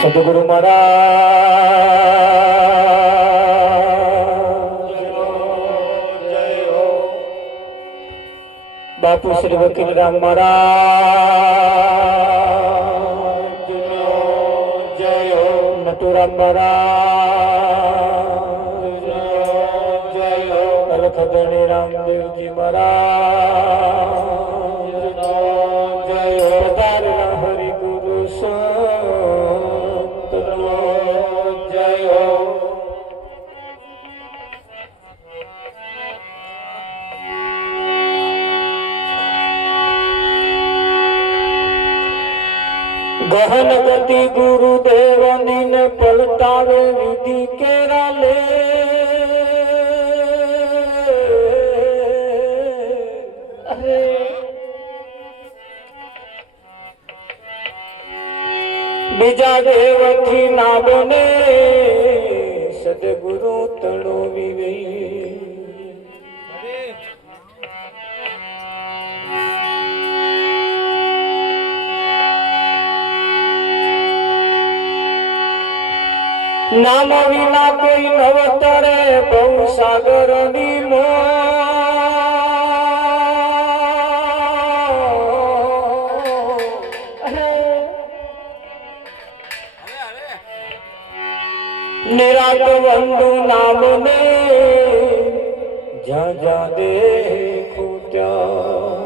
સદગુરુ મહારાજ જય હો. બાપુ શ્રી વકીલ રામ મહારાજ જય હો. નટુરામ મહારાજ જય હો. અલખધણી રામદેવજી મહારાજ જય હો. પધારેલા હરિગુરુ ગહન ગતિ ગુરુદેવની ને પલટાવે વિધિ કેરા લે. બીજા દેવથી ના બને સદગુરુ તણો વિવે. નામ વિના કોઈ નવતરે બહુ સાગર ની નિરાત વંદુ નામ ને જ્યાં જ્યાં દેખું ત્યાં.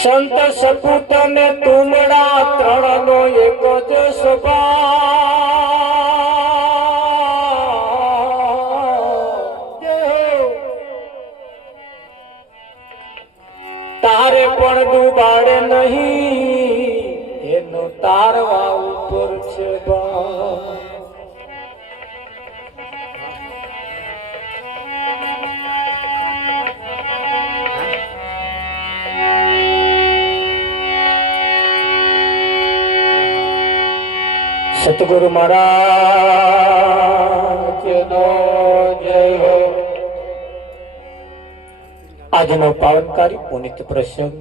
સંત સપૂત ને તુમડા ત્રણ નો એક જ સ્વભાવ. તારે પણ ડૂબાડે નહીં એનો તારવા ઉપર છે બા. સતગુરુ મહારાજ નો જય હો. આજનો પાવનકારી પુનિત પ્રસંગ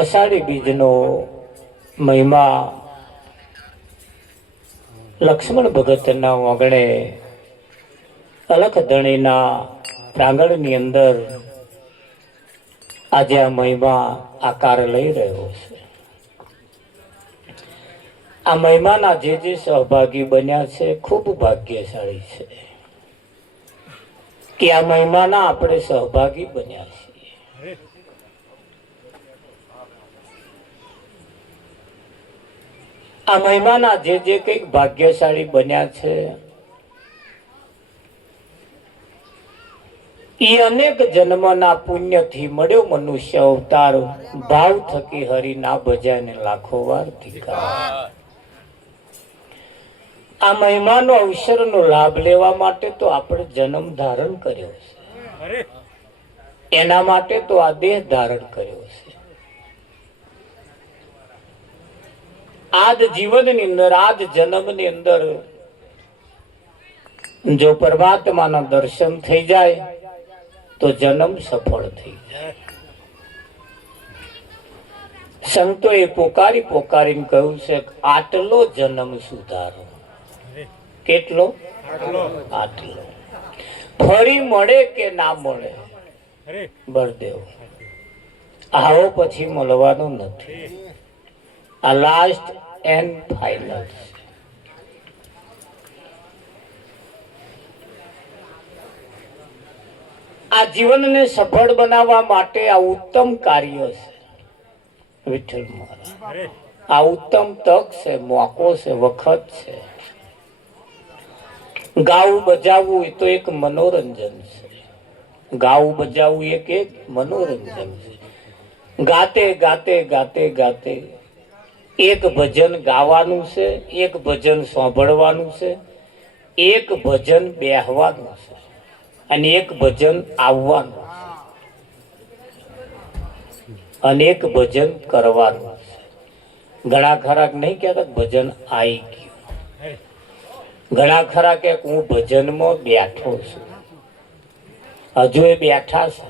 અષાઢી બીજનો મહિમા લક્ષ્મણ ભગતના આંગણે અલખધણીના પ્રાંગણની અંદર આજે આ મહિમા આકાર લઈ રહ્યો છે. આ મહિમાના જે સહભાગી બન્યા છે ખૂબ ભાગ્યશાળી છે કે આ મહિમાના આપણે સહભાગી બન્યા છીએ. આ મહિમાના જે કંઈક ભાગ્યશાળી બન્યા છે એ અનેક જન્મના પુણ્યથી મળ્યો મનુષ્ય અવતાર. ભાવ થકી હરિ ના ભજાને લાખો વાર ધિક્કાર. આ મહિમાનો અવસરનો લાભ લેવા માટે તો આપણે જન્મ ધારણ કર્યો છે. એના માટે તો આ દેહ ધારણ કર્યો છે. આજ જીવનની અંદર આજ જન્મની અંદર જો પરમાત્માના દર્શન થઈ જાય તો જન્મ સફળ થઈ જાય. સંતોએ પોકારી પોકારીને કહ્યું છે આટલો જન્મ સુધારો. કેટલો? આટલો. ફરી મળે કે ના મળે બળદેવ આવો પછી મળવાનું નથી. આ લાસ્ટ એન્ડ ફાઇનલ. આ જીવનને સફળ બનાવવા માટે આ ઉત્તમ કાર્ય છે. વિઠ્ઠલ મહારાજ આ ઉત્તમ તક છે, મોકો છે, વખત છે. ગાવું બજાવવું એ તો એક મનોરંજન છે. ગાવું બજાવવું એક મનોરંજન છે. ગાતે ગાતે ગાતે ગાતે એક ભજન ગાવાનું છે, એક ભજન સાંભળવાનું છે, એક ભજન બેહવાનું છે અને એક ભજન આવવાનું છે અને એક ભજન કરવાનું છે. ઘણા ખરા નહીં કહેતા ભજન આવી ગયું. ઘણા ખરા કે હું ભજનમાં બેઠો છું. હજુ એ બેઠા છે.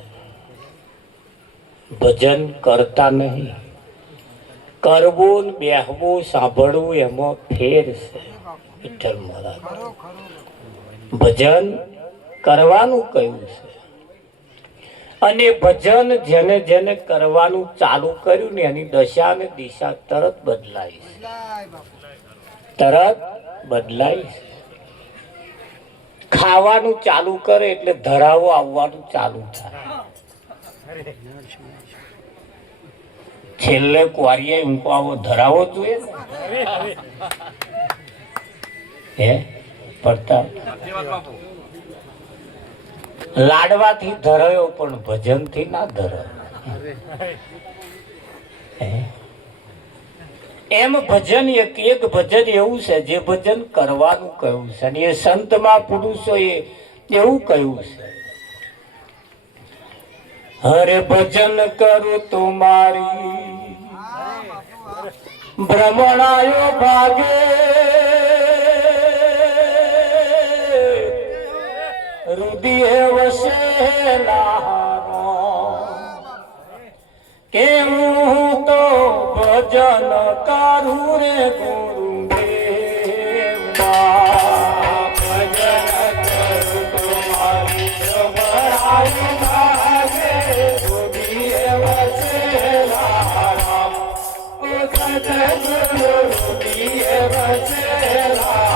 ભજન કરતા નહીં. કરવું ને બેહવું સાંભળવું એમાં ફેર છે. વિઠ્ઠલ મહારાજ ભજન કરવાનું કહ્યું છે, અને ભજન જેને જેને કરવાનું ચાલુ કર્યું ને એની દશા ને દિશા તરત બદલાય છે. તરત બદલાય છે. ખાવાનું ચાલુ કરે એટલે ધરાવો આવવાનું ચાલુ થાય. છેલ્લે કુવારીએ ઊંકો આવો ધરાવો જોઈએ હે પડતા લાડવાથી ધરાયો પણ ભજનથી ના ધરાયો. એમ ભજન એક ભજન એવું છે જે ભજન કરવાનું કહ્યું છે, અને એ સંતમાં પુરુષોએ એવું કહ્યું છે, હરે ભજન કરું તુમારી ભ્રમણાયો ભાગે, રુદિયે વસેલા કે હું તો ભજન કરું રે ગુરુદેવના. ભજન કરું તુમારી ભ્રમણાયો ભાગે, રુદિયે વસેલા રુદિયે વસેલા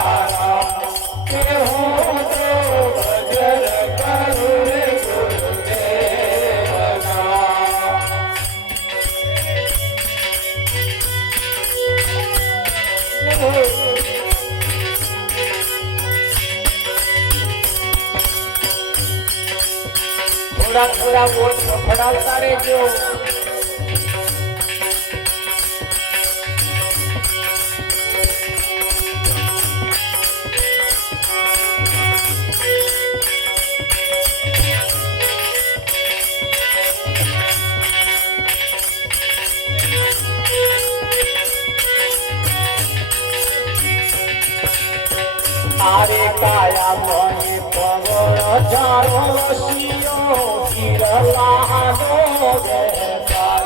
કે હું તો ભજન કરું રે થોડા થોડા વોટ ફડાવતા રહેજો. આરે કાયા મને પવન જાણો રસિયો ગિરલાનો વેપાર,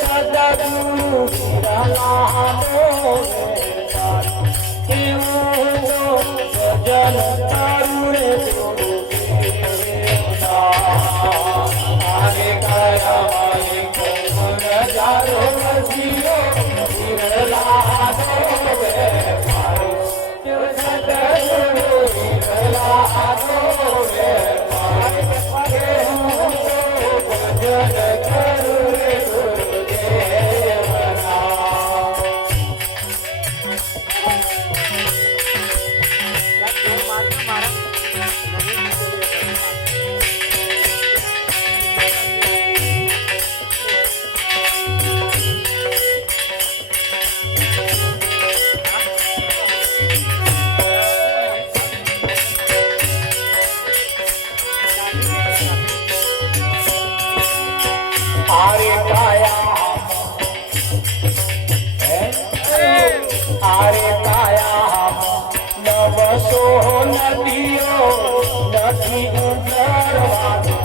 સદગુરુ ગિરલાનો વેપાર, એવું ભજન કરું રે ગુરુદેવના. આરે કાયા મને પવન જાણો રસિયો ગિરલાનો વેપાર, આરે કાયા નવસો નદીઓ નથી ઉગારવાનો,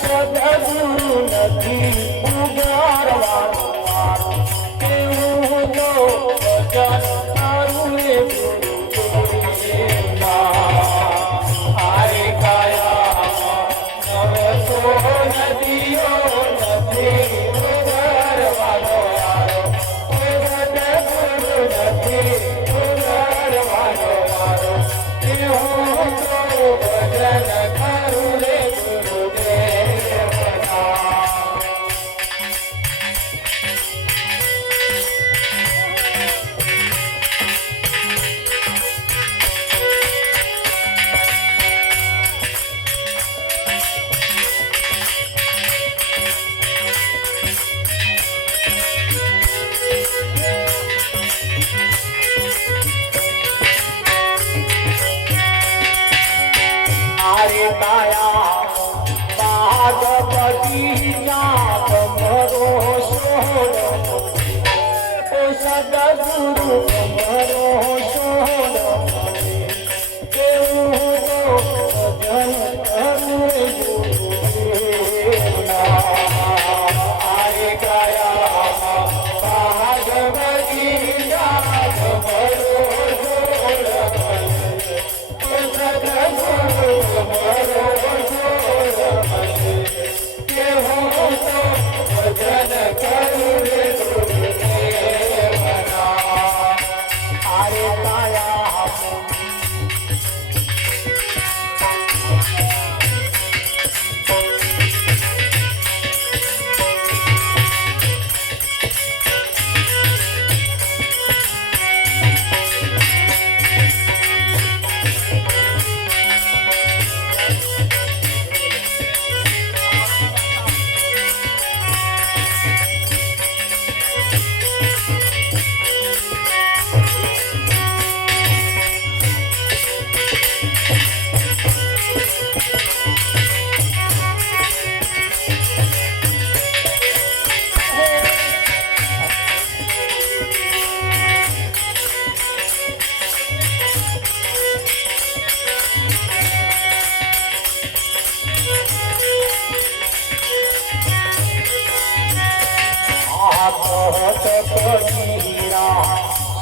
સદગુરુ નથી ઉગારવાનો, એવું તો ભજન કરું રે ગુરુદેવના. આરે કાયા નવસો નદીઓ નથી ઉગારવાનો, પાર્વતી જાત મરો સોડ, સદગુરુ મરો સોડ, કેવું તો ભજન કરું ગુરુદેવના.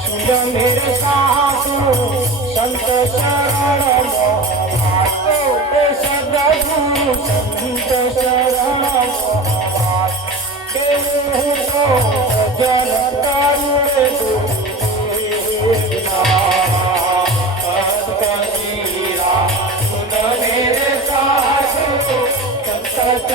सुन मेरे सासू संत शरण सदगुरु संत शरण जन करुणे सुन मेरे सासू संत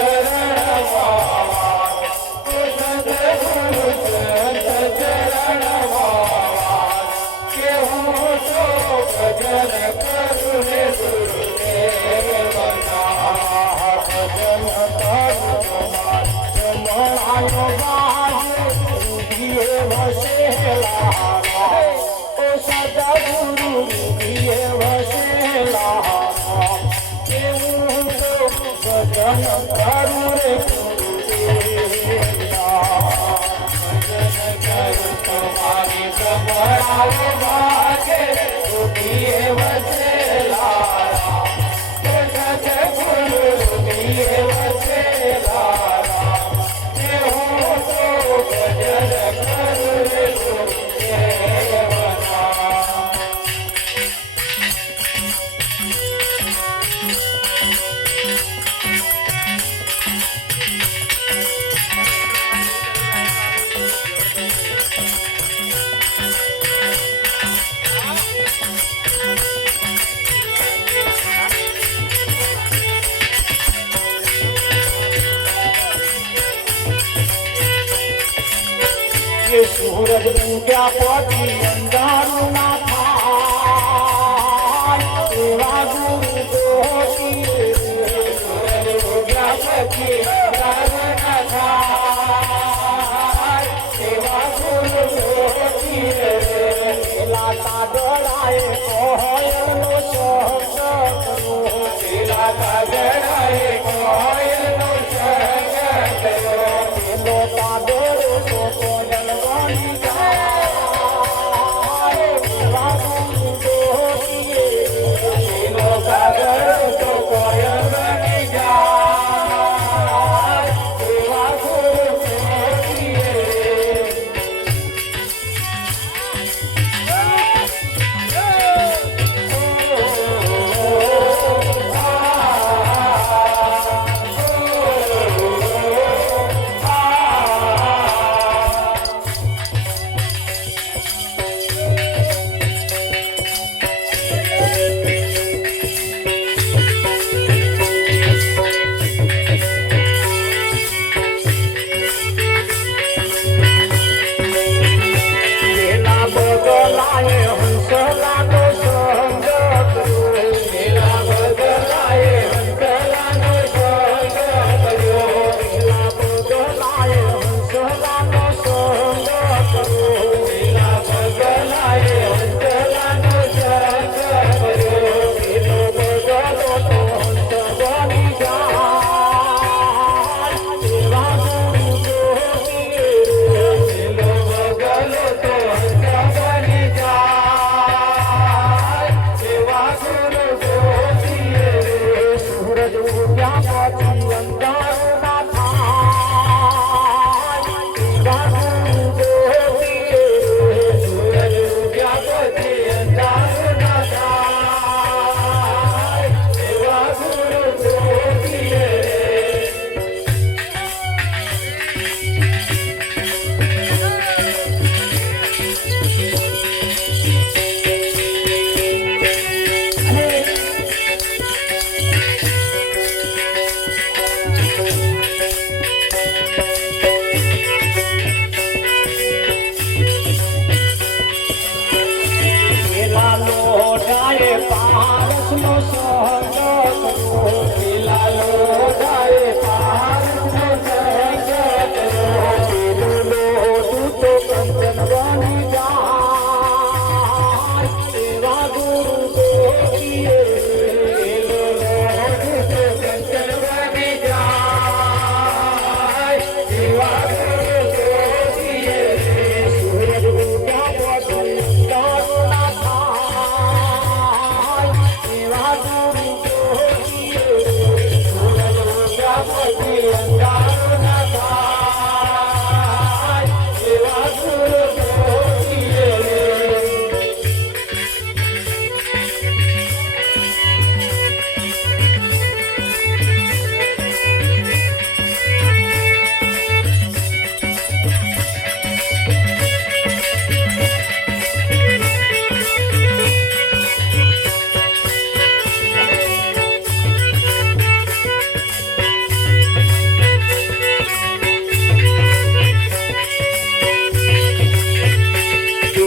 सूरज डूब्या पछी अंधारू ना थाय तेरा गुरु दोषी सूरज डूब्या पछी अंधारू ना थाय तेरा गुरु दोषी लाता डोलाए कोयल नो शब्द करो लाता डोलाए कोयल नो शब्द करो लोता डोलो तो कोयल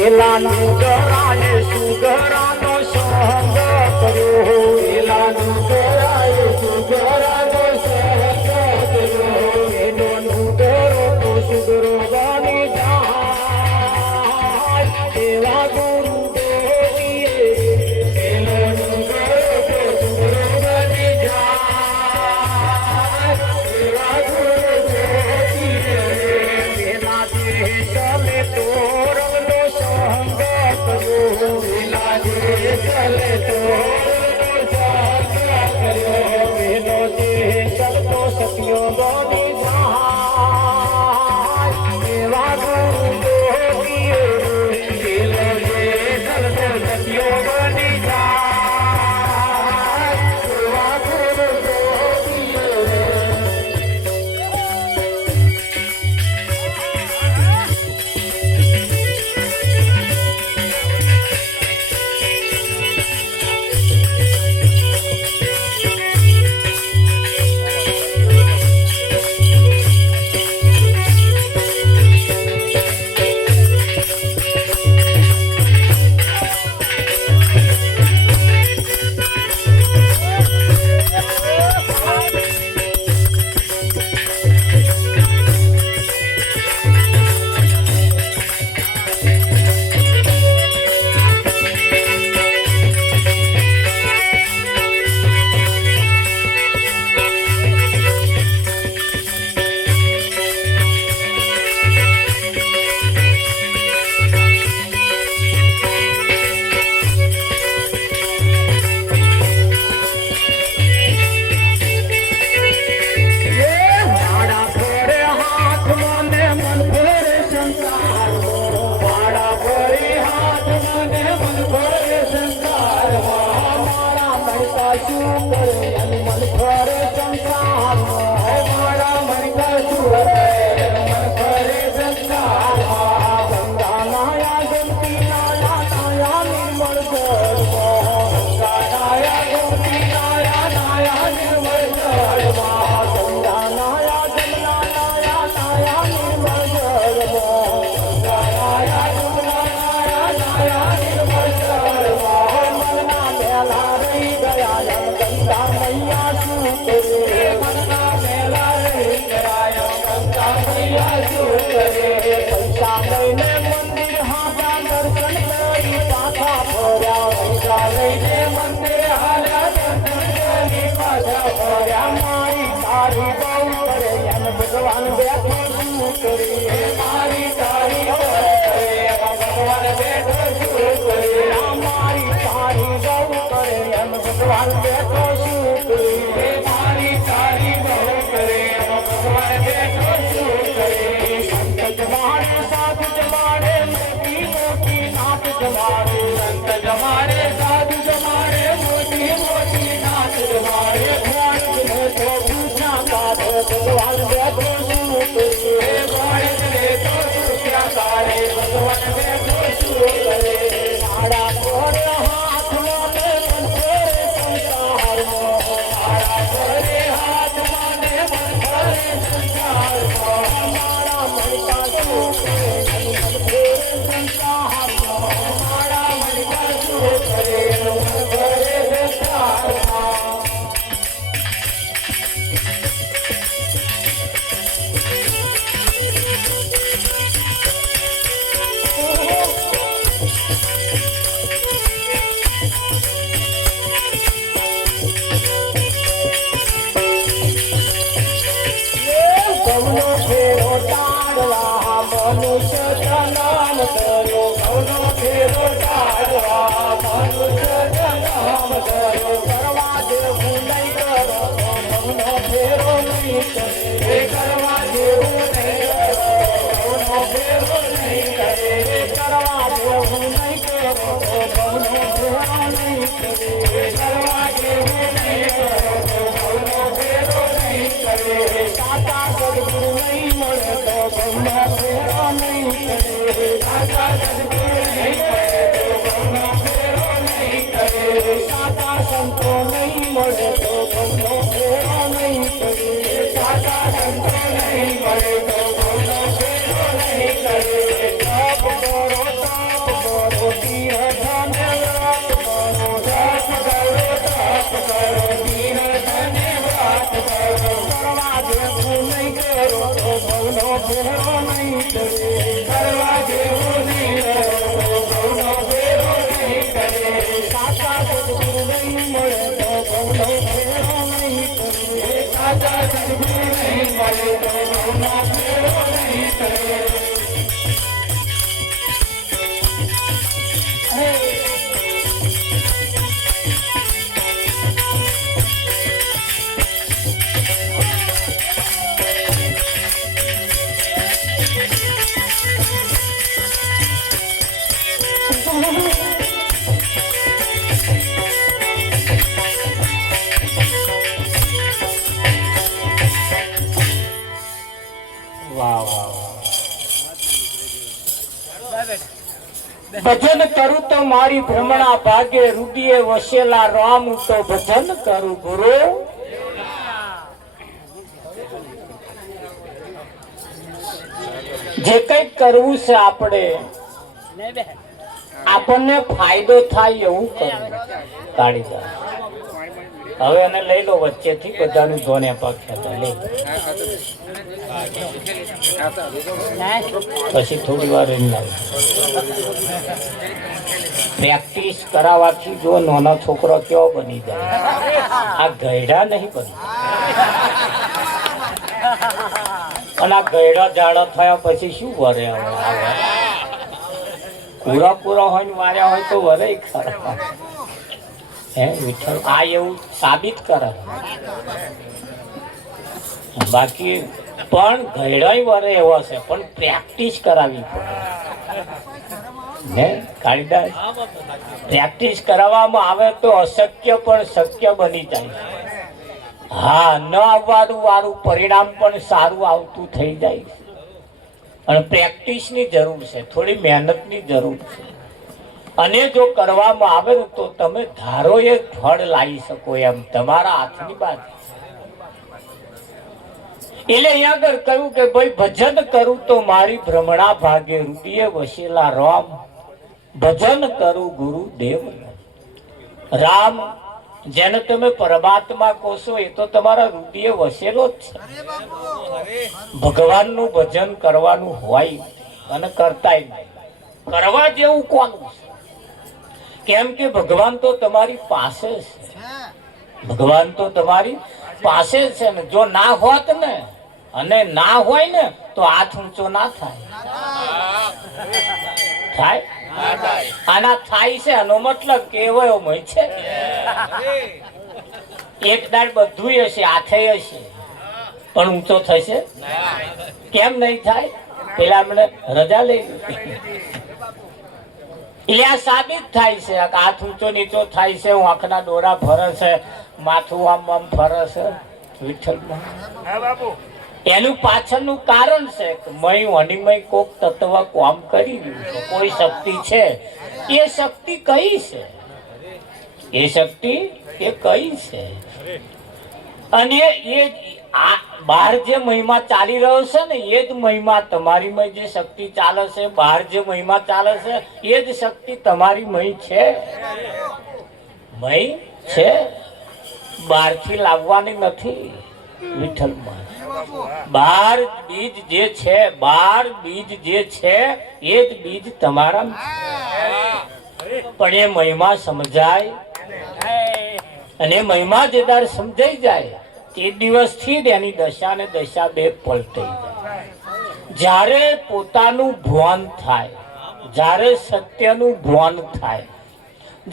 પેલા નુગરાએ સુગરાનો સંગ કર્યો, પેલા નુગરાએ સુગરાનો સંગ કર્યો, એનો નુગરો તો સુગરો બની જાય, એવા ગુરુ દેવીએ એનો નુગરો તો સુગરો બની જાય, એવા ગુરુ દેવીએ પેલા ચલે તો સત્યો બની જાય, એવા ગુરુ દેવીએ પેલો જે ચલતો સત્યો બની જાય, એવા ગુરુ દેવીએ ભગવાન બેઠો શું કરે, મારી તારી ભગવાન બેઠો શું કરે, મારી તારી બહુ કરે એમ ભગવાન બેઠો શું કરે, મારી તારી બહુ કરે એમ ભગવાન બેઠો શું કરે, સંત જમાડે સાધુ જમાડે મોટી મોટી નાત જમાડે, સંત જમાડે સાધુ જમાડે મોટી મોટી નાત જમાડે, તો પૂછા કાઢે ભગવાન બેઠો શું કરે, ભગવાન બેઠો શું કરે, મારા પર હાથ મને મન કરે સંસારમાં, મારા પર હાથ મને મન કરે સંસારમાં, મારા મનકા શું કરે મન કરે સંસારમાં, મારા મનકા શું કરે મન કરે સંસારમાં. મનુષ્ય જન્મ કર્યો, કવનો ફેરો ટાળવા, મનુષ્ય જન્મ કર્યો, કરવા જેવું નહીં કરો, કવનો ફેરો નહીં કરે, કરવા જેવું નહીં કરો, કવનો ફેરો નહીં કરે, કરવા જેવું નહીં કરો, કવનો ફેરો નહીં કરે, કરવા જેવું નહીં કરો, કવનો ફેરો નહીં કરે, સાચા સદગુરુ નહીં મળે તો કવનો ફેરો નહીં કરે, સાચા સદગુરુ નહીં મળે તો કવનો ફેરો નહીં કરે, સાચા સંતો નહીં મળે તો કવનો ફેરો નહીં કરે, સાચા સંતો નહીં મળે તો કવનો ફેરો નહીં કરે. તપ કરો તપ ફેરો નહીં કરે, કરવા જેવું નહીં તો ઘઉંનો ફેરો નહીં કરે, સાચા સદગુરુ નહીં મળે તો ઘઉંનો ફેરો નહીં કરે, સાચા સદગુરુ નહીં મળે તો ઘઉંનો ફેરો નહીં કરે. ભજન કરું તો મારી ભ્રમણા ભાગે, રુદિયે વસેલા રામ તો ભજન કરું ગુરુ. જે કઈ કરવું છે આપણે, આપણને ફાયદો થાય એવું કરવું. કાઢી દો હવે એને લઈ લો વચ્ચેથી, બધાનું ધોને પાક્યા લઈ પછી થોડી વાર પ્રેક્ટિસ કરાવવાથી જો નાનો છોકરો કેવો બની જાય, આ ગયડા નહીં બની. અને આ ગયડા જાડા થયા પછી શું વરે? પૂરા હોય ને વાર્યા હોય તો વરે ખરા. હે વિઠ્ઠલ, આ એવું સાબિત કરે. બાકી પણ ગયડાય વરે એવો છે, પણ પ્રેક્ટિસ કરાવવી પડે ને કાળીદાસ. પ્રેક્ટિસ કરાવવામાં આવે તો અશક્ય પણ શક્ય બની જાય. હા, ન આવવાનું વાળું પરિણામ પણ સારું આવતું થઈ જાય. અને પ્રેક્ટિસની જરૂર છે, થોડી મહેનતની જરૂર છે. અને જો કરવામાં આવે તો તમે ધારો એ ફળ લાવી શકો એમ તમારા હાથની બાજુ. એટલે અહીંયા આગળ કહ્યું કે ભાઈ ભજન કરું તો મારી ભ્રમણા ભાગે, રુદિયે વસેલા રામ ભજન કરું ગુરુદેવ. રામ જેને તમે પરમાત્મા કહો છો એ તો તમારા રુદિયે વસેલો જ છે. ભગવાનનું ભજન કરવાનું હોય અને કરતાય નહીં. કરવા જેવું કોનું છે? કેમ કે ભગવાન તો તમારી પાસે છે. ભગવાન તો તમારી પાસે છે ને. જો ના હોત ને, અને ના હોય ને તો હાથ ઊંચો ના થાય. થાય આના થાય છે, આનો મતલબ કેવયો છે. એક દાડ બધું હશે, હાથે હશે, પણ ઊંચો થશે કેમ નહીં થાય? પેલા મને રજા લઈ એટલે આ સાબિત થાય છે. હાથ ઊંચો નીચો થાય છે, આંખના ડોરા ફરે છે, માથું આમ આમ ફરે છે. વિઠ્ઠલમાં એનું પાછળનું કારણ છે કે મય અનિમય કોક તત્વ કામ કરી રહ્યું છે. કોઈ શક્તિ છે. એ શક્તિ કઈ છે? એ શક્તિ એ કઈ છે? અને એ બહાર જે મહિમા ચાલી રહ્યો છે ને, એ જ મહિમા તમારી મય જે શક્તિ ચાલે છે, બહાર જે મહિમા ચાલે છે એ જ શક્તિ તમારી મય છે. મય છે, બહારથી લાવવાની નથી. વિઠ્ઠલમાં બાર બીજ જે છે, બાર બીજ જે છે એ જ બીજ તમારા છે. પણ એ મહિમા સમજાય, અને મહિમા જે દર સમજાઈ જાય તે દિવસથી જ એની દશા ને દશા બે પલટાઈ જાય. જ્યારે પોતાનું ભાન થાય, જ્યારે સત્યનું ભાન થાય,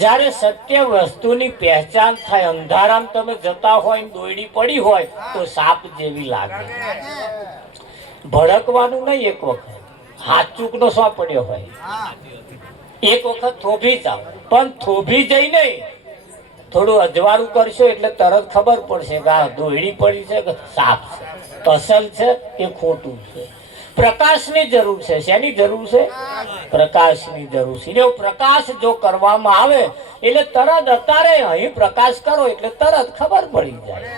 જ્યારે સત્ય વસ્તુની પહેચાન થાય. અંધારામ તમે જતા હોય, દોયડી પડી હોય તો સાપ જેવી લાગે. ભડકવાનું નહીં. એક વખત હાથ ચૂકનો સો પડ્યો હોય, એક વખત થોભી જાવ, પણ થોભી જઈ નહીં, થોડું અજવાળું કરશો એટલે તરત ખબર પડશે કે આ દોયડી પડી છે કે સાપ છે, અસલ છે કે ખોટું છે. પ્રકાશની જરૂર છે. શેની જરૂર છે? પ્રકાશની જરૂર છે. એવો પ્રકાશ જો કરવામાં આવે એટલે તરત અત્યારે અહીં પ્રકાશ કરો એટલે તરત ખબર પડી જાય.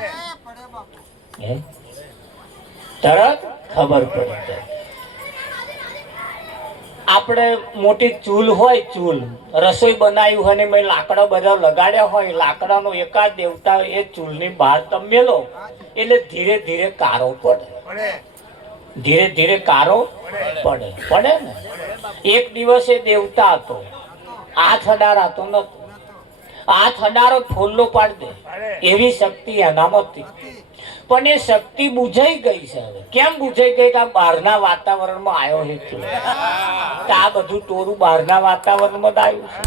તરત ખબર પડી જાય. આપણે મોટી ચૂલ હોય, ચૂલ રસોઈ બનાવી હોય ને મેં લાકડા બધા લગાડ્યા હોય, લાકડાનો એકાદ દેવતા એ ચૂલની બહાર તમે મેલો એટલે ધીરે ધીરે કારો પડે. ધીરે ધીરે કારો પડે પડે ને. એક દિવસે દેવતા હતો, હાથ અડારાતો નતો, હાથ અડારો ફોલ્લો પાડી દે એવી શક્તિ એનામાં હતી. પણ એ શક્તિ બુઝાઈ ગઈ છે. હવે કેમ બુઝાઈ ગઈ? કે આ બહારના વાતાવરણમાં આવ્યો છે. આ બધું ટોરું બહારના વાતાવરણમાં જ આવ્યું છે,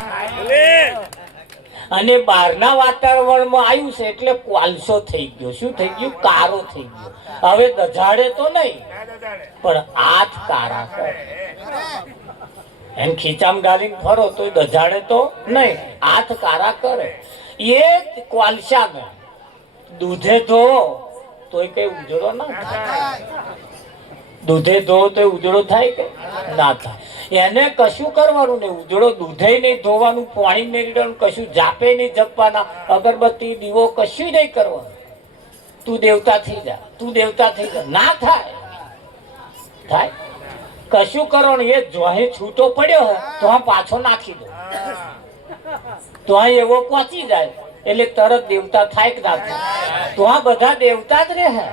અને બહારના વાતાવરણમાં આવ્યું છે એટલે કોલસો થઈ ગયો. શું થઈ ગયું? કારો થઈ ગયો. હવે દજાડે તો નહીં, પણ હાથ કારા કરે. એમ ખીચામ ડાલીને ફરો તો દજાડે તો નહીં, હાથ કારા કરે. એ કોલસાને દૂધે ધો તોય કઈ ઉજળો ના થાય. દૂધે ધો તો ઉજળો થાય કે ના થાય. એને કશું કરવાનું નહીં. ઉજળો દૂધે નહીં ધોવાનું, પાણી નહીં રેડવાનું, કશું જાપે નહીં જપવાના, અગરબત્તી દીવો કશું નહીં કરવાનું. તું દેવતા થઈ જા, તું દેવતા થઈ જા. ના થાય. થાય કશું કરવાનું. એ જોહી છૂટો પડ્યો હોય તો પાછો નાખી દો, તો એવો પહોંચી જાય એટલે તરત દેવતા થાય કે ના થાય? તો આ બધા દેવતા જ રહે.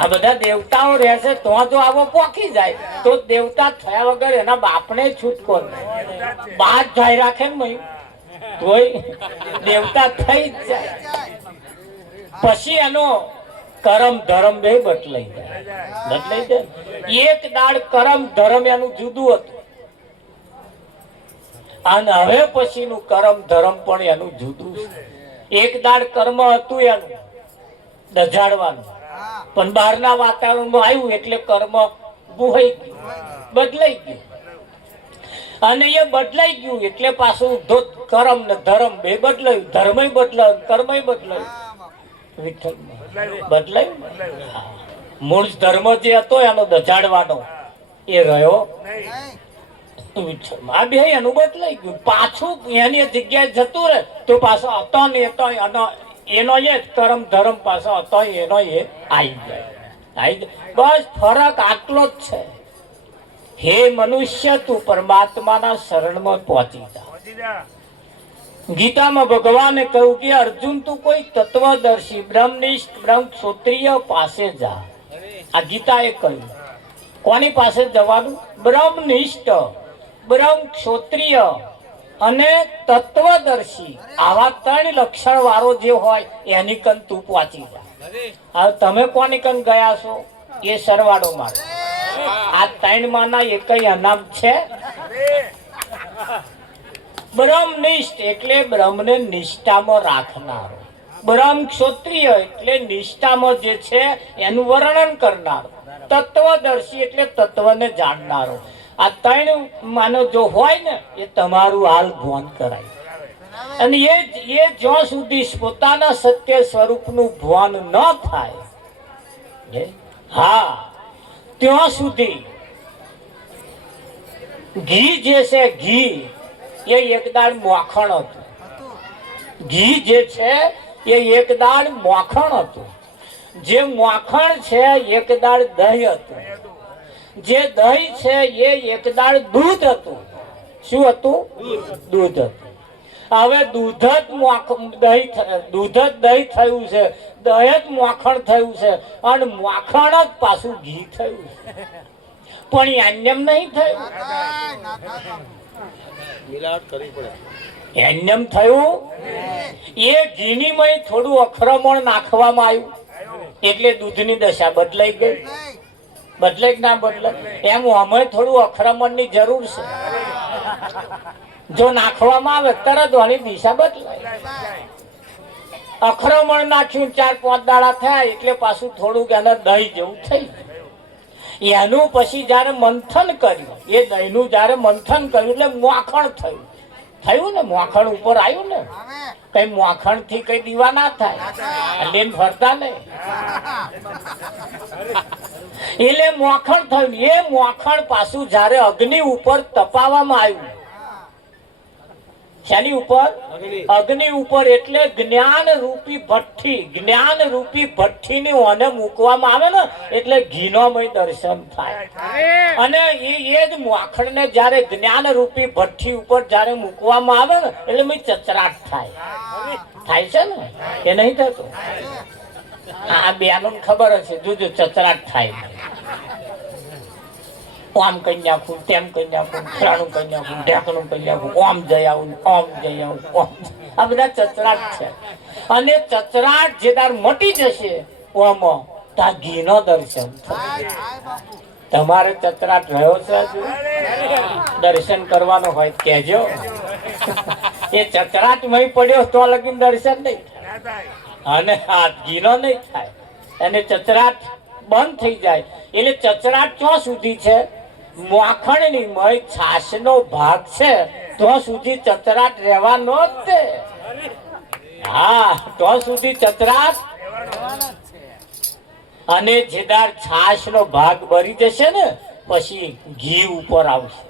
આ બધા દેવતાઓ રહેશે તો જો આવો પોકી જાય તો દેવતા થયા વગર એના બાપને છૂટકો બાદ જાય રાખે ને તોય દેવતા થઈ જ જાય. પછી એનો કરમ ધર્મ બે બદલાઈ જાય. એક દાડ કરમ ધર્મ એનું જુદું હતું, અને હવે પછીનું કરમ ધર્મ પણ એનું જુદું છે. એક દાડ કર્મ હતું એનું દજાડવાનું, પણ બહારના વાતાવરણમાં આવ્યું એટલે કર્મ બુહાઈ ગયું, બદલાઈ ગયું. અને એ બદલાઈ ગયું એટલે પાછું કરમ ને ધર્મ બે બદલાયું. ધર્મય બદલાયું, કર્મય બદલાયું. બદલાયું. મૂળ ધર્મ જે હતો એનો દજાડવાનો એ રહ્યો. આ બે એનું બદલાઈ ગયું. પાછું એની જગ્યાએ જતું રહે તો પાછો હતો ને હતો એનો એ કરમ ધર્મ પાછો હતો એનો એ આવી જાય. બસ ફરક આટલો જ છે. હે મનુષ્ય, તું પરમાત્માના શરણમાં પહોંચી જા. ગીતામાં ભગવાને કહ્યું કે અર્જુન, તું કોઈ તત્વદર્શી બ્રહ્મનિષ્ઠ બ્રહ્મ ક્ષોત્રિય પાસે જા. આ ગીતાએ કહ્યું. કોની પાસે જવાનું? બ્રહ્મનિષ્ઠ, બ્રહ્મ ક્ષોત્રિય અને તત્વદર્શી. આવા ત્રણ લક્ષણ વાળો જે હોય એની કન તું પહોંચી જા. હવે તમે કોની કન ગયા છો? એ સરવાળો માં. આ ત્રણ માના એકય અનામ છે. બ્રહ્મનિષ્ઠ એટલે બ્રહ્મને નિષ્ઠામાં રાખનારો. બ્રહ્મ ક્ષોત્રિય એટલે નિષ્ઠામાં જે છે એનું વર્ણન કરનારો. તત્વદર્શી એટલે તત્વને જાણનારો. આ ત્રણ માનો જો હોય ને એ તમારું હાલ ભાન કરાય. અને એ જ્યાં સુધી પોતાના સત્ય સ્વરૂપનું ભાન ન થાય, હા, ત્યાં સુધી ઘી જે છે ઘી એ એકદાળ મોખણ હતું. ઘી જે છે એ એકદાળ મોખણ હતું. જે મોખણ છે એકદાળ દહીં હતું. જે દહીં છે એ એકદાળ દૂધ હતું. શું હતું? દૂધ હતું. હવે દૂધ જ દહીં થયું છે, દહીં જ મોખણ થયું છે, અને મોખણ જ પાછું ઘી થયું છે. પણ એમ નહીં થયું. એમ થયું. એ ઘીનીમાં થોડું અખરમણ નાખવામાં આવ્યું એટલે દૂધની દશા બદલાઈ ગઈ. બદલાય કે ના બદલાય? એમ અમે થોડું અખરમણની જરૂર છે. જો નાખવામાં આવે તરત વાળી દિશા બદલાય. અખરમણ નાખ્યું, 4-5 દાડા થયા એટલે પાછું થોડુંક એને દહીં જેવું થઈ ગયું. એનું પછી જયારે મંથન કર્યું, એ દહીંનું જયારે મંથન કર્યું એટલે મોખણ થયું. થયું ને, મોખણ ઉપર આવ્યું ને. કઈ મોખણ થી કઈ દીવા ના થાય, લઈને ફરતા નહીં. એટલે મોખણ થયું. એ મોખણ પાછું જયારે અગ્નિ ઉપર તપાવવામાં આવ્યું. શેની ઉપર? અગ્નિ ઉપર. એટલે જ્ઞાન રૂપી ભઠ્ઠી, જ્ઞાન રૂપી ભઠ્ઠી ની ઓને મૂકવામાં આવે ને એટલે ઘીનોમય દર્શન થાય. અને એ જ મોખણ ને જયારે જ્ઞાન રૂપી ભઠ્ઠી ઉપર જયારે મૂકવામાં આવે ને એટલે ચચરાટ થાય. થાય છે ને? એ નહીં થતો? આ બેનું ખબર હશે, જોજો ચચરાટ થાય, આમ કઈ નાખું, તેમ કઈ નાખું, ફલાણું કઈ નાખું, ઢેકણું કઈ નાખું, ઓમ જઈ આવું, ઓમ જઈ આવું, આ બધા ચચરાટ છે. અને ચચરાટ જે તાર મટી જશે ઓમાં તા ઘીનો દર્શન તમારે ચચરાટ રહ્યો છે, દર્શન કરવાનો હોય કહેજો. એ ચચરાટ મય પડ્યો તો લગીન દર્શન નહીં થાય, અને આ ઘીનો નહીં થાય, અને ચચરાટ બંધ થઈ જાય. એટલે ચચરાટ ક્યાં સુધી છે? માખણની મય છાશનો ભાગ છે તો સુધી ચચરાટ રહેવાનો જ તે. હા, તો સુધી ચચરાટ. અને જેદાર છાશનો ભાગ બરી જશે ને પછી ઘી ઉપર આવશે,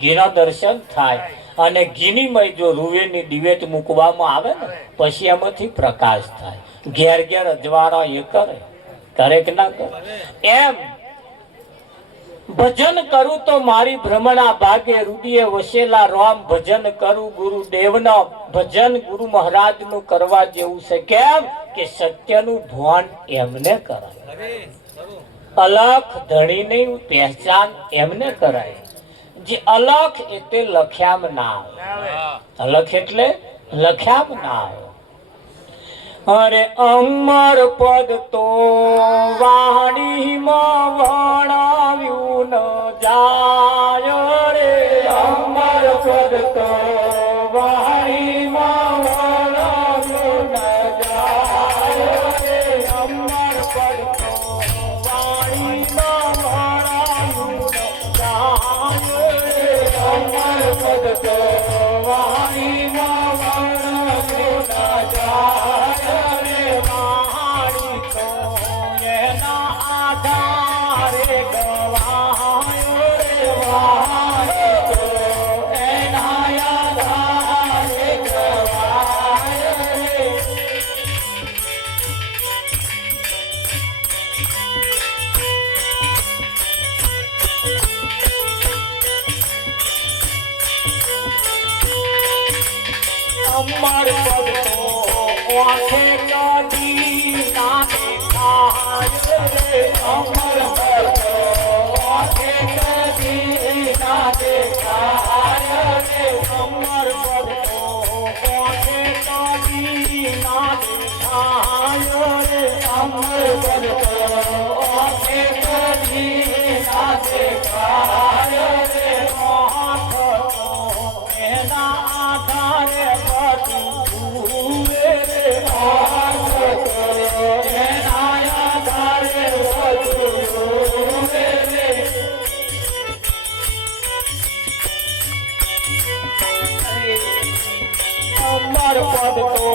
ઘીના દર્શન થાય. અને ઘીની મય જો રૂવેની દિવેટ મૂકવામાં આવે ને પછી એમાંથી પ્રકાશ થાય. ઘેર ઘેર અજવાળા એ કરે કે ના કરે? એમ ભજન કરું તો મારી ભ્રમણા ભાગે, રુદિયે વસેલા રામ ભજન કરું ગુરુદેવના. ભજન ગુરુ મહારાજ નું કરવા જેવું છે. કેમ કે સત્યનું ભાન એમને કરાય, અલખ ધણીની પહેચાન એમને કરાય. જે અલખ એટલે લખ્યામ ના આવે, અલખ એટલે લખ્યામ ના આવે. અરે અમર પદ તો વાણીમાં વણાવ્યું ન જાય રે, અમર પદ તો વાણીમાં વણાવ્યું ન જાય રે, અમર પદ તો વાણીમાં વણાવ્યું ન જાય રે, અમર પદ તો વાણીમાં વણાવ્યું ન જાય. અમર પદ તો આંખે કાઢી ના દેખાય રે, અમર પદ તો આંખે કાઢી ના દેખાય રે, અમર પદ તો આંખે કાઢી ના દેખાય રે, અમર પદ તો આંખે કાઢી ના દેખાય રે, હાથ તો એના આધારે અમર પદ તો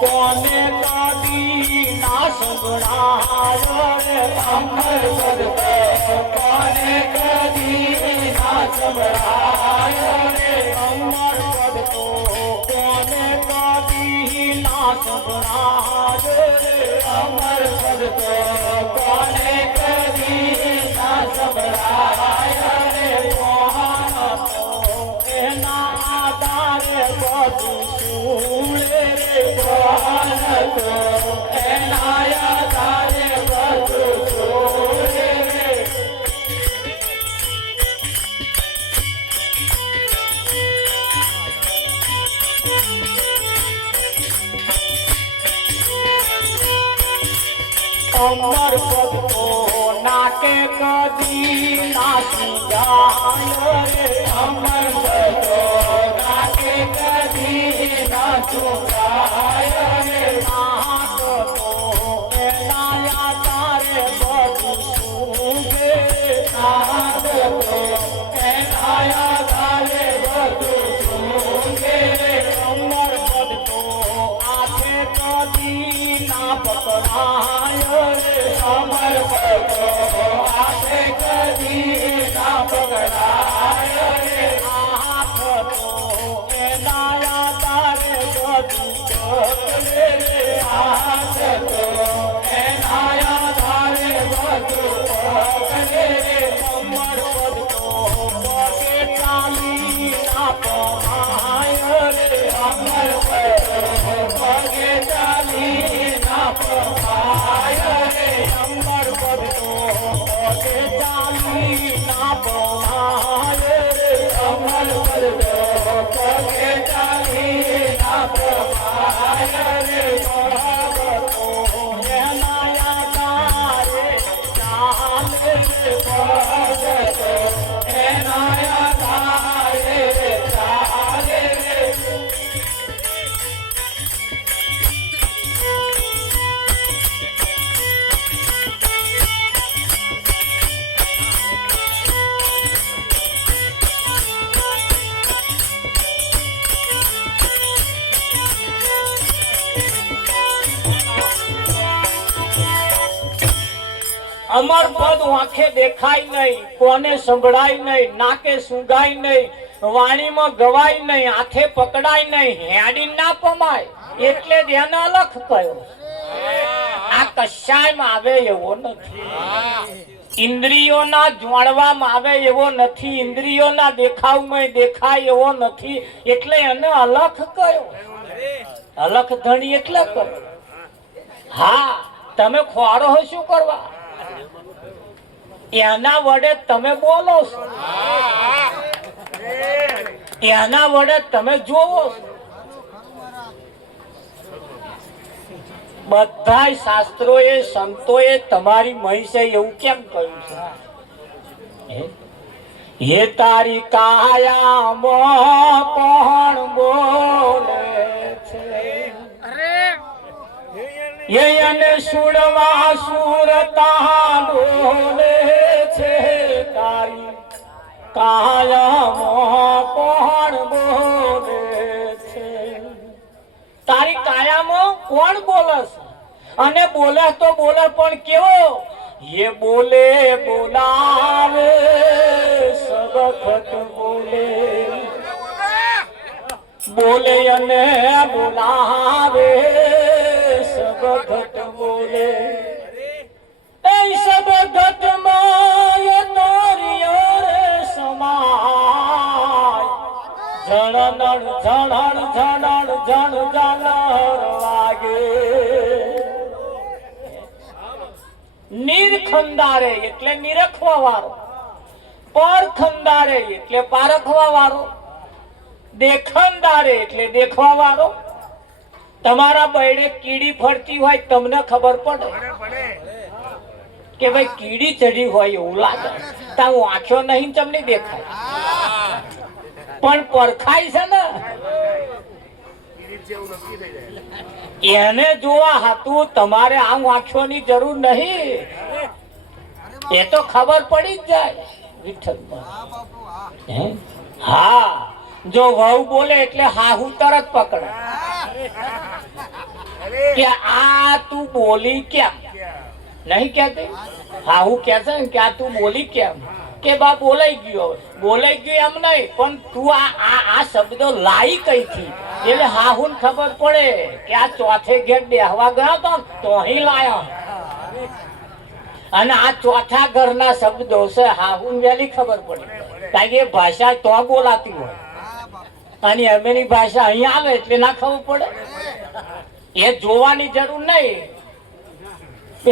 કોને કાઢી ના સંભળાય રે, અમર પદ તો કોને કાઢી ના સંભળાય રે, અમર પદ તો કોને કાઢી ના સંભળાય રે, અમર પદ તો કોને કાઢી ના સંભળાય રે, મોહન તો એના આધારે બધું સુણે રે, મોહન તો એના આધારે બધું સુણે રે. અમર પદ તો નાકે કદી નાચી જાય રે, અમર પદ તો નાકે કદી નાચું જાય રે, હાથ તો એના આધારે બધું સૂગે, હાથ તો એના આધારે બધું સૂગે રે, અમર પદ તો આંખે કદી ના પકડાય રે, અમર પદ તો આંખે કદી ના પકડાય રે, હાથ તો એના આધારે બધું કરે રે, હાથ તો એના આધારે બધું કરે રે, અમર પદ તો પગે ચાલી ના પમાય રે, અમર પદ તો પગે ચાલી ના પમાય અમર પદ આંખે દેખાય નહીં, કોને સંભળાય નહીં, નાકે સુંઘાય નહીં, વાણીમાં ગવાય નહીં, હાથે પકડાય નહીં, હેડી ના પમાય, એટલે જ એને અલખ કયો. આ કશાયમાં આવે એવો નથી, ઇન્દ્રિયોના જાણવામાં આવે એવો નથી, ઇન્દ્રિયોના દેખાવમાં દેખાય એવો નથી, એટલે એને અલખ કયો. અલખ ધણી એટલે કયો. હા, તમે ખોરો હો શું કરવા? એના વડે તમે બોલો છો, એના વડે તમે જોવો છો. બધા શાસ્ત્રોએ સંતોએ તમારી મહિષે એવું કેમ કહ્યું છે? હે તારી કાયામાં કોણ બોલે છે, એને સુડવા સુરતા બોલે છે. તારી કાયામાં કોણ બોલે છે? તારી કાયામાં કોણ બોલે છે? અને બોલે તો બોલે પણ કેવો? ये बोले बोलावे सबखत बोले, बोले અને બોલાવે सबखत बोले. એ सबखत માં તારી રે સમાય, ઝણણ ઝણણ ઝણણ ઝણ ઝણર વાગે. નિરખંદારે એટલે નિરખવા વાળો, પરખંદારે એટલે પારખવા વાળો, દેખંદારે એટલે દેખવા વાળો. તમારા બૈડે કીડી ફરતી હોય તમને ખબર પડે કે ભાઈ કીડી ચડી હોય એવું લાગે, તો હું આંખો નહીં તમને દેખાય, પણ પરખાય છે ને. એને જોવા હતું તમારે આ આંખોની જરૂર નહીં, એ તો ખબર પડી જ જાય વિઠ્ઠલ. હા, જો વહુ બોલે એટલે હાહુ તરત પકડે કે આ તું બોલી કેમ, નહીં કેતી? હાહુ કે છે ને કે આ તું બોલી કેમ, કે બા બોલાઈ ગયો. બોલાઈ ગયો એમ નહીં, પણ તું આ શબ્દો લાઈ કઈ થી, એટલે હાહુ ને ખબર પડે કે આ ચોથે ઘેર બેહવા ગયો તો અહીં લાયો, અને આ ચોથા ઘરના શબ્દો છે. હાહુ ને વહેલી ખબર પડી, કારણ કે ભાષા તો બોલાતી હોય અને અમેની ભાષા અહીં આવે એટલે ના ખબર પડે. એ જોવાની જરૂર નહીં,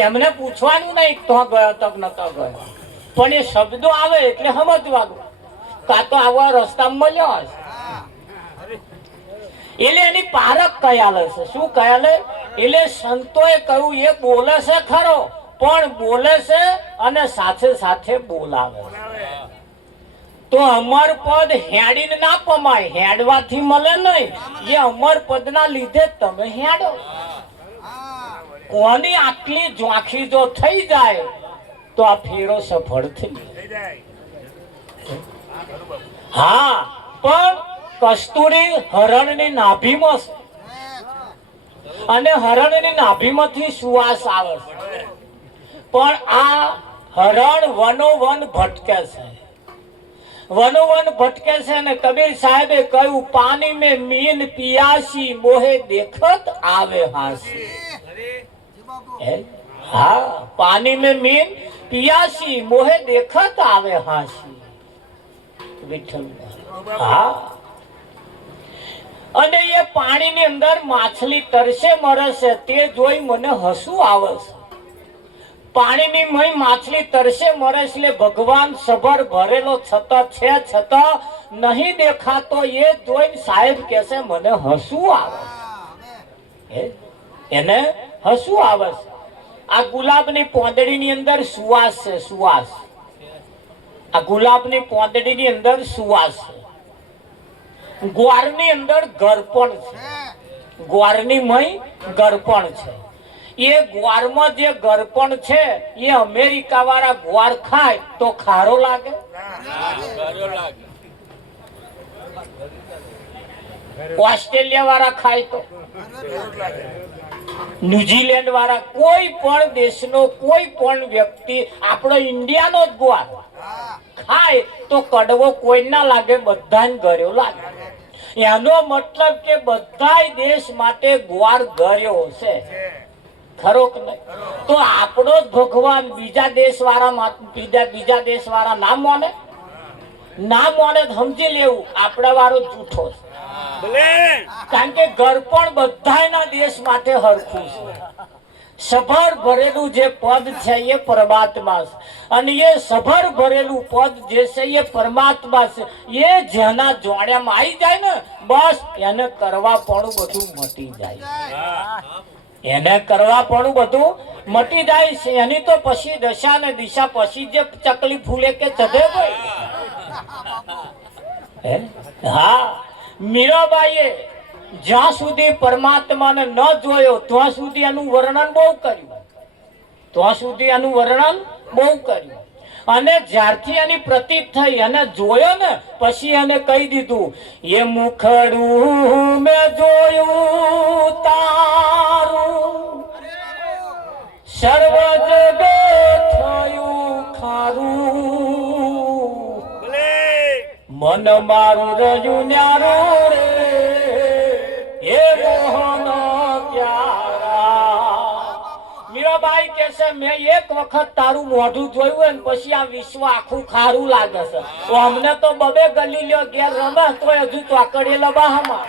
એમને પૂછવાનું નહીં તો ગયો તો નતો ગયો, પણ એ શબ્દો આવે એટલે સમજવાનું. કાં તો આવા રસ્તા મળ્યો હશે એટલે એની પારખ કયાલે છે. શું કયાલે? એટલે સંતોએ કહ્યું એ બોલે છે ખરો, પણ બોલે છે અને સાથે સાથે બોલાવે. તો અમર પદ હેડીને ના પમાય, હેડવાથી મળે નહીં. એ અમર પદના લીધે તમે હેડો. કોની આટલી જોખી જો થઈ જાય તો આ ફેરો સફળ થઈ જાય. હા, પણ કસ્તુરી હરણની નાભીમાં છે, અને હરણની નાભીમાંથી સુવાસ આવે છે. પણ આ હરણ વનોવન ભટકે છે, વનોવન ભટકે છે. ને કબીર સાહેબે કહ્યું પાણી में मीन पियासी मोहे देखत आवे हासी. हाँ, पानी में मीन पियासी मोहे देखत आवे हासी. વિઠ્ઠલ. હા, અને એ પાણીની અંદર માછલી તરસે મરે છે તે જોઈ મને હસવું આવે છે. પાણીની મય માછલી તરસે મરે છે, ભગવાન સબર ભરેલો છતાં છે, છતાં નહીં દેખાતો. એ જોઈને સાહેબ કહે છે મને હસવું આવે, એને હસવું આવે છે. આ ગુલાબની પોંદડીની અંદર સુવાસ છે, સુવાસ. આ ગુલાબની પોંદડીની અંદર સુવાસ છે. ગ્વારની અંદર ગરપણ છે, ગ્વારની મય ગરપણ છે. એ ગ્વારમાં જે ગરપણ છે એ અમેરિકા વાળા ગ્વાર ખાય તો ખારો લાગે, ઓસ્ટ્રેલિયા વાળા ખાય તો, ન્યુઝીલેન્ડ વાળા કોઈ પણ દેશનો કોઈ પણ વ્યક્તિ આપણો ઇન્ડિયાનો જ ગુવાર ખાય તો કડવો કોઈ ના લાગે, બધાને ગળ્યો લાગે. એનો મતલબ કે બધાય દેશ માટે ગુવાર ગળ્યો છે, ખરો કે નહીં? તો આપણો જ ભગવાન બીજા દેશ વાળા બીજા દેશ વાળા ના માને સમજી લેવું આપણા વાળો જૂઠો છે. કારણ કે ઘર પણ બધાના દેશ માટે હરખું છે. સભર ભરેલું જે પદ છે એ પરમાત્મા છે, અને એ સભર ભરેલું પદ જે છે એ પરમાત્મા છે. એ જેના જોડ્યામાં આવી જાય ને બસ એને કરવા પણ બધું મટી જાય, એને કરવા પણ બધું મટી જાય છે. એની તો પછી દશા ને દિશા પછી જે ચકલી ફૂલે કે ચઢે ભાઈ. હા, મીરાબાઈએ જ્યાં સુધી પરમાત્માને ન જોયો ત્યાં સુધી એનું વર્ણન બહુ કર્યું, અને જ્યારથી એની પ્રતીત થઈ અને જોયો ને પછી એને કહી દીધું, એ મુખડું મેં જોયું તારું, સર્વ જગે થયું ખારું, મન મારું રજુ ન્યારું રે હે મોહન પ્યારા. મીરાબાઈ કે છે મેં એક વખત તારું મોઢું જોયું હોય ને પછી આ વિશ્વ આખું ખારું લાગે છે. તો અમને તો બબે ગલી લ્યો ઘેર રમે તો હજુ ચોકડીએ લબાહમાં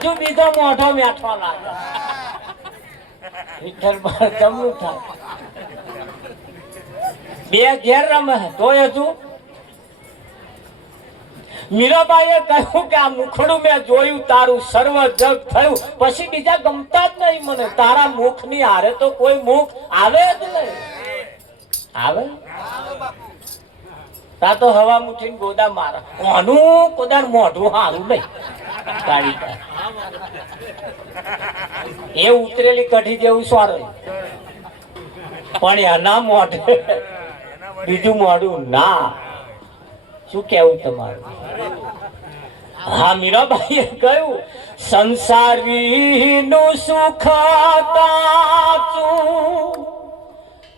હજુ બીજો મોઢો મેઠો લાગે. વિઠ્ઠલ બાર જમવું થાય, બે ઘેર રમે તો હજુ. મીરાબાઈએ કહ્યું કે આ મુખડું મેં જોયું તારું, સર્વ જગ થયું, પછી બીજા ગમતા જ નહીં મને. તારા મુખ ની હારે તો કોઈ મુખ આવે જ નહીં. આવે તા તો હવા મુઠીને ગોદા મારા આનું કોદાર મોઢું હારું નહીં કાઢી એ ઉતરેલી કઢી જેવું સારું, પણ એના મોઢે બીજું મોઢું ના. શું કેવું તમારું? હા, મીરાબાઈએ કહ્યું સંસારીનું સુખ કાચું,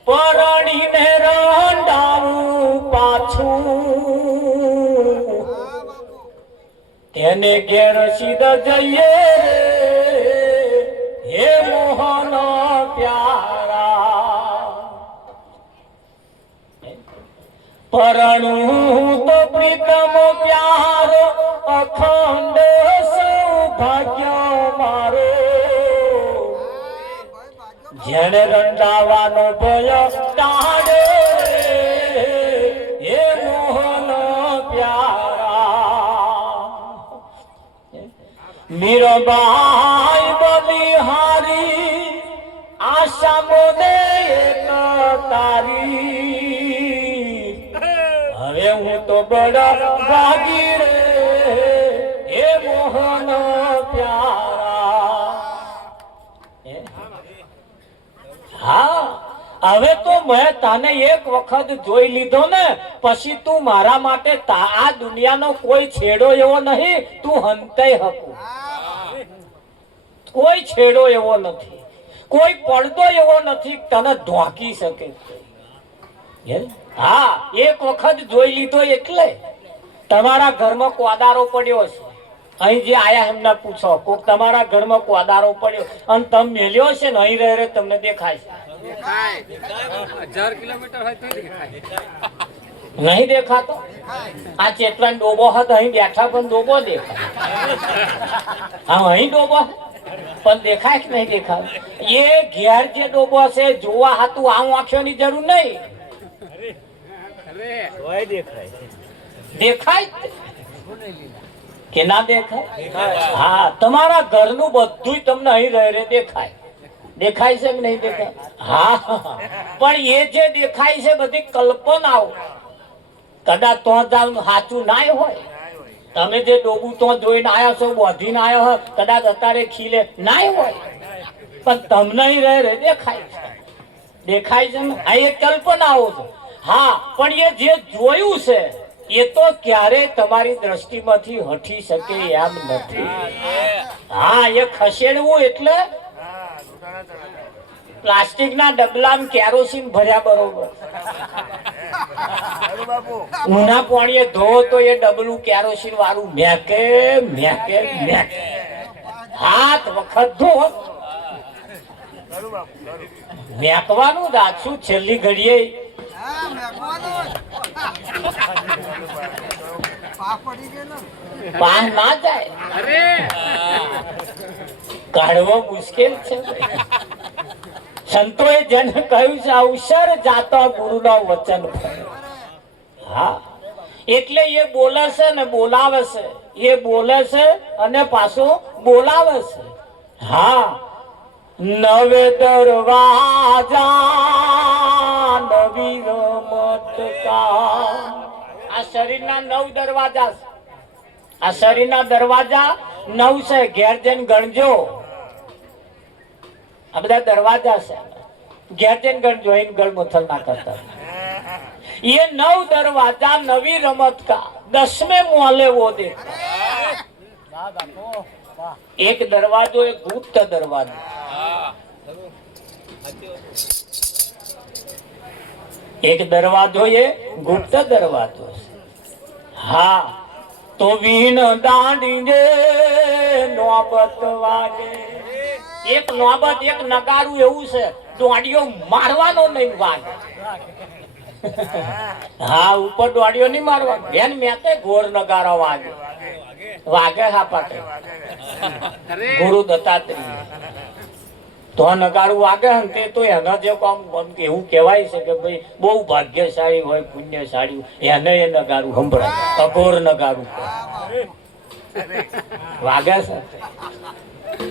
પરણીને રંડાવું પાછું, તેને ઘેર સીધા જઈએ હે મોહન પ્યારા. પરણું તો પ્રીતમ પ્યારો અખંડ સૌભાગ્ય મારો, જેને રંડાવાનો ભય ટાળે હે મોહન પ્યારા. મીરાબાઈ બલિહારી આશા મોદે એક તારી, હવે હું તો બડા ભાગી રે હે મોહન પ્યારા. હા, હવે તો મેં તને એક વખત જોઈ લીધો ને પછી તું મારા માટે આ દુનિયાનો કોઈ છેડો એવો નહીં, તું હંતાઈ હકું. કોઈ છેડો એવો નથી, કોઈ પડદો એવો નથી તને ઢોકી શકે. હા, એક વખત જોઈ લીધો એટલે. તમારા ઘરમાં કોદારો પડ્યો છે, અહીં જે આયા એમને પૂછો, કોક તમારા ઘરમાં કોદારો પડ્યો અને તમે મેલ્યો છે ને અહીં રહે તમને દેખાય છે? 1000 કિલોમીટર હોય તો નહીં દેખાતો. આ ચેતવાન ડોબો હતો અહીં બેઠા પણ ડોબો દેખાય. હા, અહીં ડોબો પણ દેખાય કે નહીં દેખાય? એ ઘેર જે ડોબો છે જોવા હાતું આ આંખોની જરૂર નહીં, દેખાય કે ના દેખાય? હા, તમારા ઘરનું બધું તમને અહીં રહે દેખાય. દેખાય છે કે નહીં દેખાય? હા, પણ એ જે દેખાય છે બધી કલ્પનાઓ. કદાચ તો સાચું ના હોય. તમે જે ડોબું તો જોઈને આયા છો, બોધીને આયા હોય, કદાચ અત્યારે ખીલે ના હોય, પણ તમને અહીં રહે દેખાય છે. દેખાય છે ને? આ એ કલ્પનાઓ છે. હા, પણ એ જે જોયું છે એ તો ક્યારેય તમારી દ્રષ્ટિમાંથી હટી શકે એમ નથી. હા, એ ખસેડવું એટલે પ્લાસ્ટિકના ડબલામાં કેરોસીન ભર્યા બરોબર. ઉના પાણીએ ધો તો એ ડબલું કેરોસીન વાળું મેકે મેકે મેકે. હાથ વખત ધો મેકવાનું રાખશું છેલ્લી ઘડીએ પાસ ના જાય. કાઢવો મુશ્કેલ છે. સંતોએ જેને કહ્યું છે અવસર જાતા ગુરુનો વચન. હા, એટલે એ બોલે છે ને બોલાવે છે, એ બોલે છે અને પાછું બોલાવે છે. હા, નવે દરવાજા નવી રમત કા. આ શરીરના 9 દરવાજા છે. આ શરીરના દરવાજા 9 છે. ઘેર જઈને ગણજો. આ બધા દરવાજા છે. ઘેર જઈને ગણજો. એને ગળમથલ ના કરતા. ये 9 दरवाजा नवी रमत का 10वें मोहल्ले वो देखा. एक दरवाजो एक गुप्त दरवाજો. एक दरवाજો ये गुप्त दरवाજો. हाँ, तो वीण दांडी ने नौबत वागे. एक नौबत एक नगारू એવું છે, દોડીઓ મારવાનો નહીં વાગે. હા, ઉપર દોડીઓ નહીં મારવાનો. બેન મેતે ઘોર નગારો વાગે વાગે. હા પાટે ગુરુ દત્તાત્રેય તો નગારું વાગે ને તે તો એના જે કામ એવું કહેવાય છે કે ભાઈ બહુ ભાગ્યશાળી હોય, પુણ્યશાળી એને એ નગારું સંભળાય. અઘોર નગારું વાગે છે.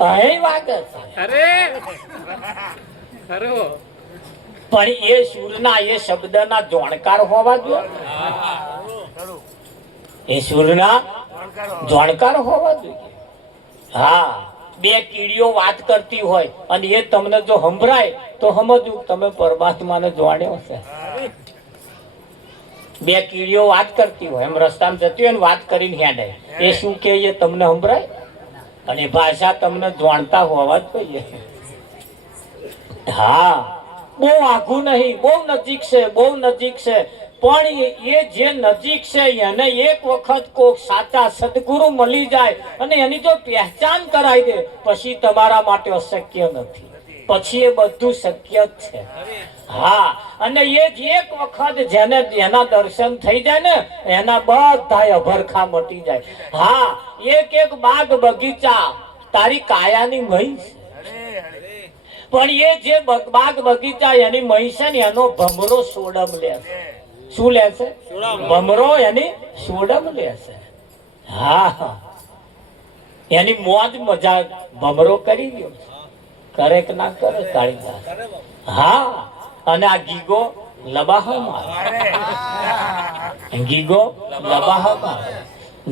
અહીં વાગે છે. પણ એ સૂરના એ શબ્દના જાણકાર હોવા જોઈએ. એ સૂરના જાણકાર હોવા જોઈએ. હા, બે કીડીઓ વાત કરતી હોય અને એ તમને જો સંભળાય તો સમજવું તમે પરમાત્માને જાણ્યો છે. બે કીડીઓ વાત કરતી હોય, એમ રસ્તામાં જતી હોય ને વાત કરીને હેડે, એ શું કે એ તમને સંભળાય અને ભાષા તમને જાણતા હોવા જ જોઈએ. હા, બહુ આઘું નહીં, બહુ નજીક છે, બહુ નજીક છે. પણ એ જે નજીક છે એને એક વખત કોક સાચા સદગુરુ મળી જાય અને એની જો પહેચાન કરાવી દે પછી તમારા માટે અશક્ય નથી. પછી એ બધું શક્ય જ છે. હા, અને એ જ એક વખત જેને એના દર્શન થઈ જાય ને એના બધા અભરખા મટી જાય. હા, એક એક બાગ બગીચા તારી કાયાની મહી છે. પણ એ જે બાગ બગીચા એની મહી છે ને એનો ભમરો સોડમ લે છે. શું લે છે? ભમરો એની સોડમ લે છે. હા, એની મોજ મજા ભમરો કરી ગયો છે. કરે કે ના કરે કાળીદાસ? હા, અને આ ગીગો લબાહા મારે. ગીગો લબાહા મારે.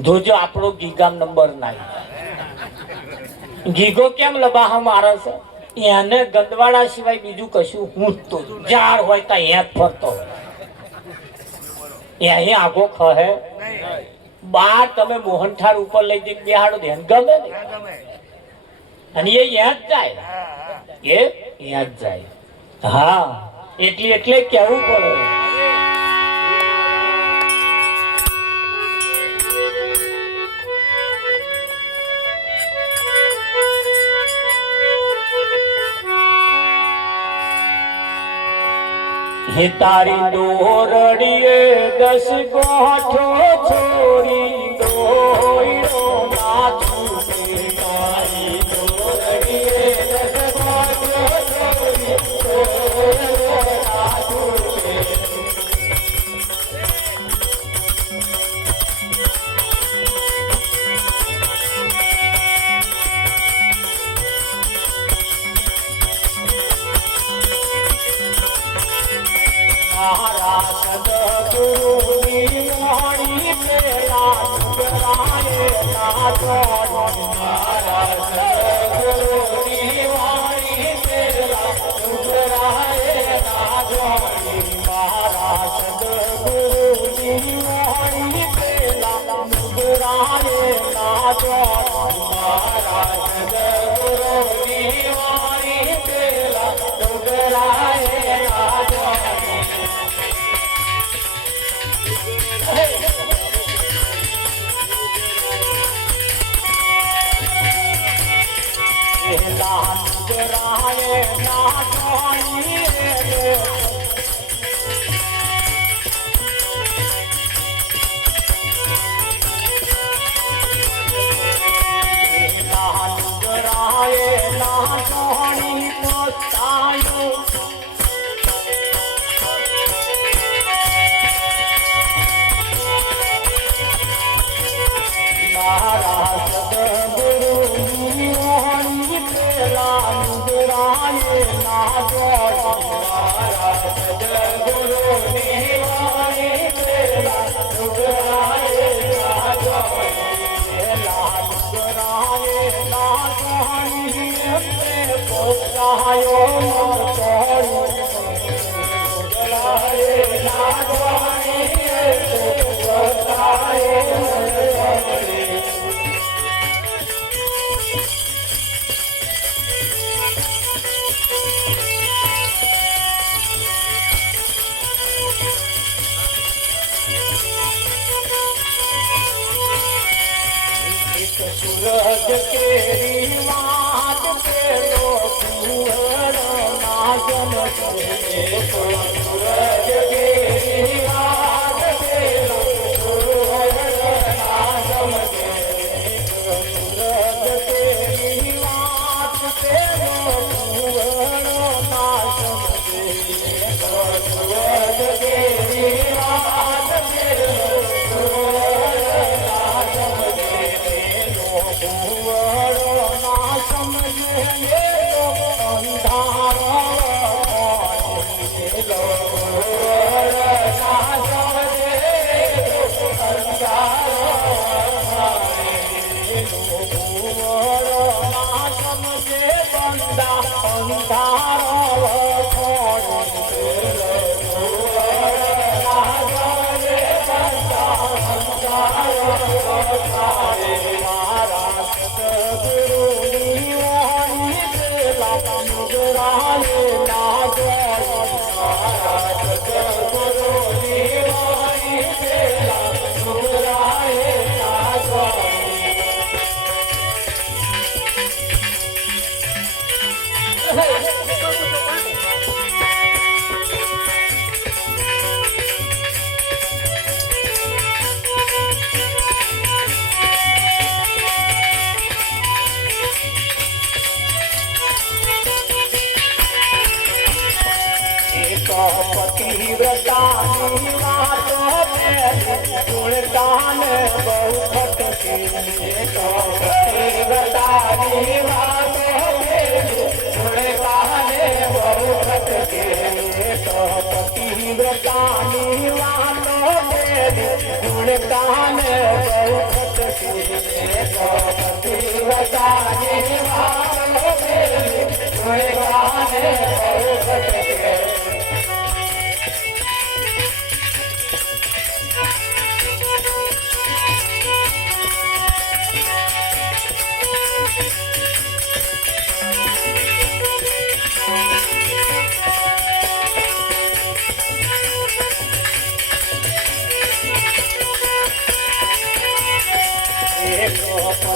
જોજો આપણો ગીગામ નંબર 9. ગીગો કેમ લબાહા મારે છે? એને ગંદવાડા સિવાય બીજું કશું મૂંઝતો ઝાડ હોય તો અહીંયા ફરતો અહીં આગો ખહે. બાર તમે મોહનથાળ ઉપર લઈ જઈને બેહાડો ધ્યાન ગમે ને અને એ ત્યાં જ જાય. એ ત્યાં જ જાય. હા, એટલે કેવું પડે. હે તારી દોરડીએ 10 ગોઠો છોરી દોયડો ના છૂટે. તારી દોરડીએ 10 ગોઠો છોરી દોયડો ના છૂટે. મારા સદગુરુની વાણી પેલા ડુંગરાએ ના જોડી. મારા સદગુરુની વાણી પેલા ડુંગરાએ ના જોડી. મારા સદગુરુની વાણી પેલા ડુંગરાએ ના જોડી. મારા સદગુરુની વાણી પેલા सूरज केरी मात पेलो कुंवर नाचन सूरज केरी मात पेलो कुंवर नाचन सूरज केरी मात पेलो कुंवर नाचन सूरज केरी मात पेलो गुणगान बहुत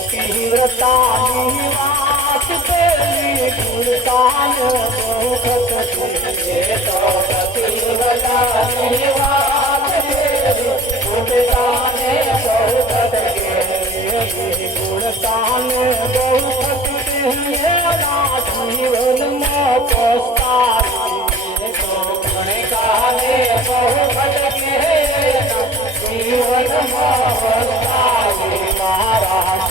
पतिव्रता निवास तेरी गुणगान बहुत पतिव्रता निवास तेरी गुणगान बहुत गुणगान बहुत मेरा जीवन में पछताई गुणगान बहुत जीवन में पछताई महाराज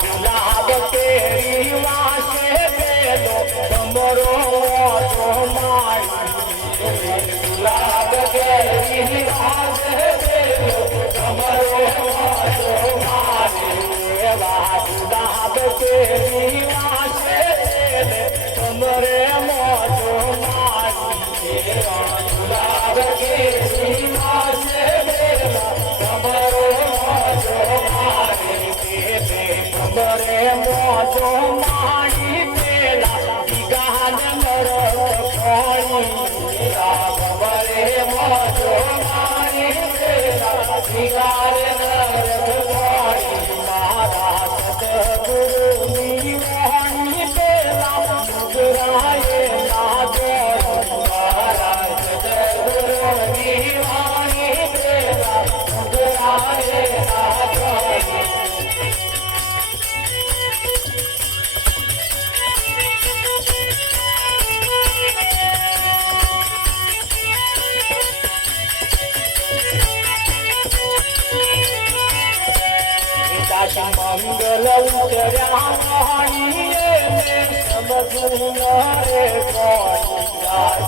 गुलाब तेरी वासे पेलो कमरो गुलाब तेरी वासे पेलो कमरो गुलाब तेरी वासे पेले कमरे मोजो गुलाब तेरी वासे पेलो कमरो मोजो कमरे मोजो मारी पेला गान मर कमरे मोजो मारी पेला गान महाराज गुरु निवाणी पेला गुराए महाराज गुरु निवाणी पेला गुराए મંગલ ઉતર્યા વાણીએ સમજવું ન રે કોણ રાજ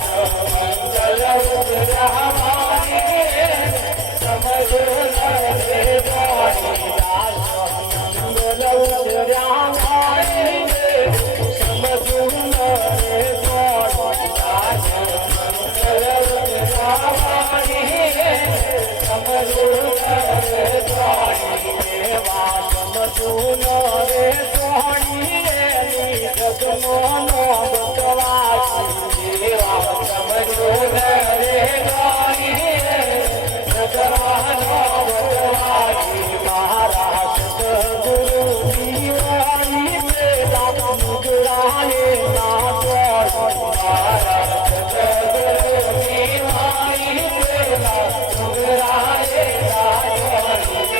મંગલ ઉતર્યા વાણીએ સમજવું ન રે કોણ રાજ મંગલ ઉતર્યા વાણીએ સમજવું ન રે કોણ રાજ મંગલ ઉતર્યા વાણીએ સમજવું ન રે કોણ સમજવું ન રે સોણીએ જગમોનો બતવાસી દેવા સમજવું ન રે સોણીએ જગમોનો બતવાસી મારા સદગુરુ દીવાની પેલા મુગરાને ના તોડ મારા સદગુરુ દીવાની પેલા મુગરાને ના તોડ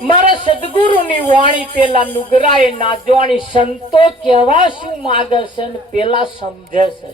મારા સદગુરુની વાણી પેલા નુગરાએ ના જોવાની સંતો કેવા શું માગે છે ને પેલા સમજે છે.